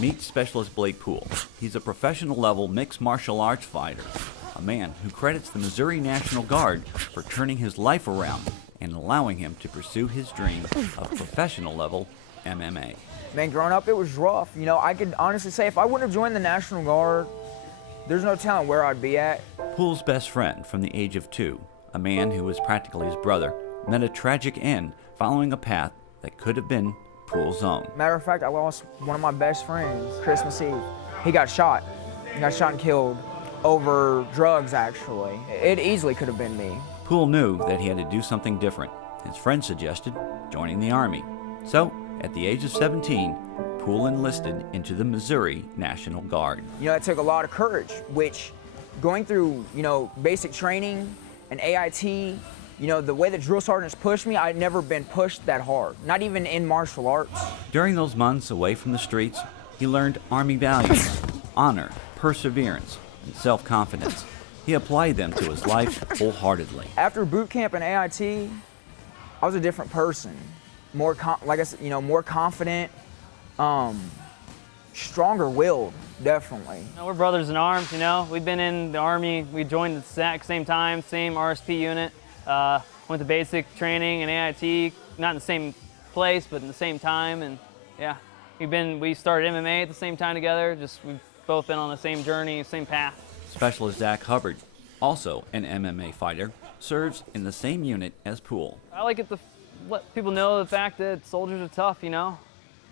Meet Specialist Blake Poole. He's a professional-level mixed martial arts fighter, a man who credits the Missouri National Guard for turning his life around and allowing him to pursue his dream of professional-level MMA. Man, growing up, it was rough. You know, I could honestly say if I wouldn't have joined the National Guard, there's no telling where I'd be at. Poole's best friend from the age of 2, a man who was practically his brother, met a tragic end following a path that could have been Poole's own. Matter of fact, I lost one of my best friends, Christmas Eve. He got shot. He got shot and killed over drugs, actually. It easily could have been me. Poole knew that he had to do something different. His friend suggested joining the Army. So, at the age of 17, Poole enlisted into the Missouri National Guard. You know, it took a lot of courage, which going through, you know, basic training and AIT, you know, the way the drill sergeants pushed me, I'd never been pushed that hard, not even in martial arts. During those months away from the streets, he learned Army values, honor, perseverance, and self-confidence. He applied them to his life wholeheartedly. After boot camp and AIT, I was a different person. More, like I said, you know, more confident, stronger-willed, definitely. You know, we're brothers in arms, you know. We've been in the Army. We joined the exact same time, same RSP unit. Went to basic training and AIT, not in the same place, but in the same time. And yeah, we started MMA at the same time together. Just we've both been on the same journey, same path. Specialist Zach Hubbard, also an MMA fighter, serves in the same unit as Poole. I like it to let people know the fact that soldiers are tough, you know.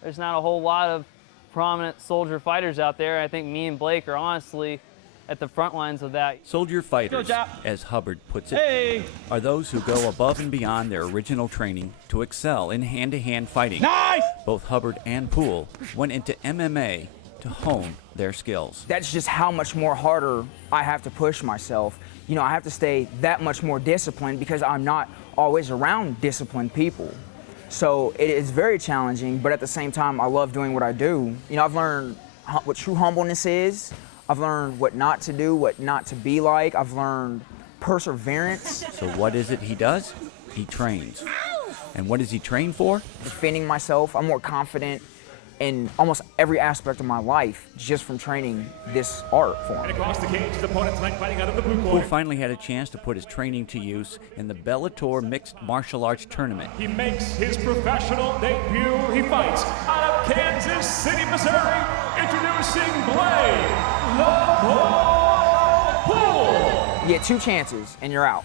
There's not a whole lot of prominent soldier fighters out there. I think me and Blake are honestly at the front lines of that. Soldier fighters, as Hubbard puts it, are those who go above and beyond their original training to excel in hand-to-hand fighting. Nice! Both Hubbard and Poole went into MMA to hone their skills. That's just how much more harder I have to push myself. You know, I have to stay that much more disciplined because I'm not always around disciplined people. So it is very challenging, but at the same time, I love doing what I do. You know, I've learned what true humbleness is. I've learned what not to do, what not to be like. I've learned perseverance. So what is it he does? He trains. And what does he train for? Defending myself. I'm more confident in almost every aspect of my life just from training this art form. And across the cage, his opponent tonight fighting out of the blue corner. Poole finally had a chance to put his training to use in the Bellator Mixed Martial Arts Tournament. He makes his professional debut. He fights out of Kansas City, Missouri. Introducing Blake Poole. You get 2 chances and you're out.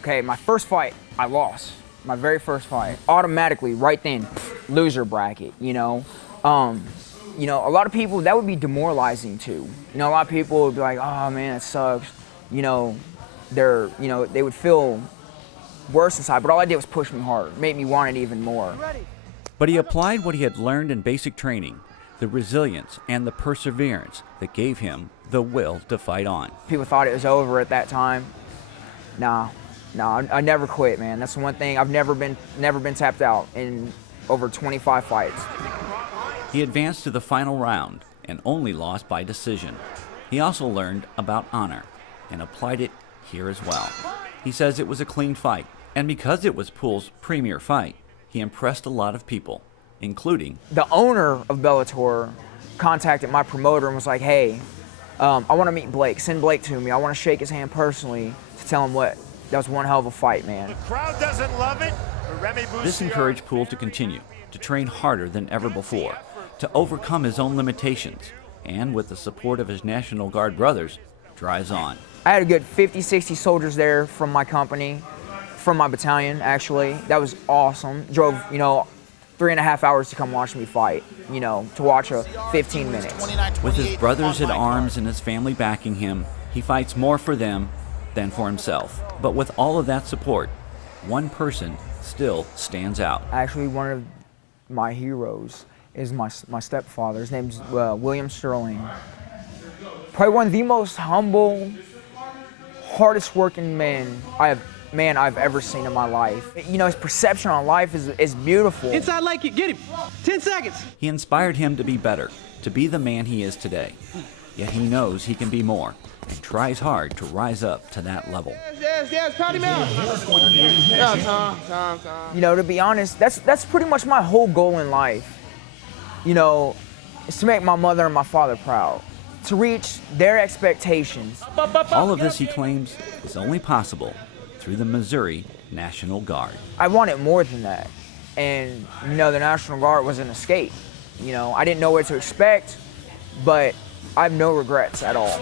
Okay, my first fight, I lost. My very first fight. Automatically, right then, loser bracket, you know. You know, a lot of people, that would be demoralizing too. You know, a lot of people would be like, oh man, it sucks. You know, they would feel worse inside, but all I did was push me harder, made me want it even more. But he applied what he had learned in basic training, the resilience and the perseverance that gave him the will to fight on. People thought it was over at that time. Nah, I never quit, man. That's the one thing. I've never been tapped out in over 25 fights. He advanced to the final round and only lost by decision. He also learned about honor and applied it here as well. He says it was a clean fight, and because it was Poole's premier fight, he impressed a lot of people, including the owner of Bellator contacted my promoter and was like, hey, I want to meet Blake. Send Blake to me. I want to shake his hand personally to tell him what. That was one hell of a fight, man. The crowd doesn't love it. This encouraged Poole to continue, to train harder than ever before, to overcome his own limitations, and with the support of his National Guard brothers, drives on. I had a good 50, 60 soldiers there from my company, from my battalion, actually. That was awesome. Drove, you know, 3.5 hours to come watch me fight, you know, to watch a 15 minutes. With his brothers at arms and his family backing him, he fights more for them than for himself. But with all of that support, one person still stands out. Actually, one of my heroes is my stepfather. His name's William Sterling. Probably one of the most humble, hardest working men I've ever seen in my life. You know, his perception on life is beautiful. Inside leg kick, get him. 10 seconds. He inspired him to be better, to be the man he is today. Yet he knows he can be more and tries hard to rise up to that level. Yes, pound him out. You know, to be honest, that's pretty much my whole goal in life. You know, is to make my mother and my father proud, to reach their expectations. All of this, he claims, is only possible through the Missouri National Guard. I wanted more than that. And, you know, the National Guard was an escape. You know, I didn't know what to expect, but I have no regrets at all.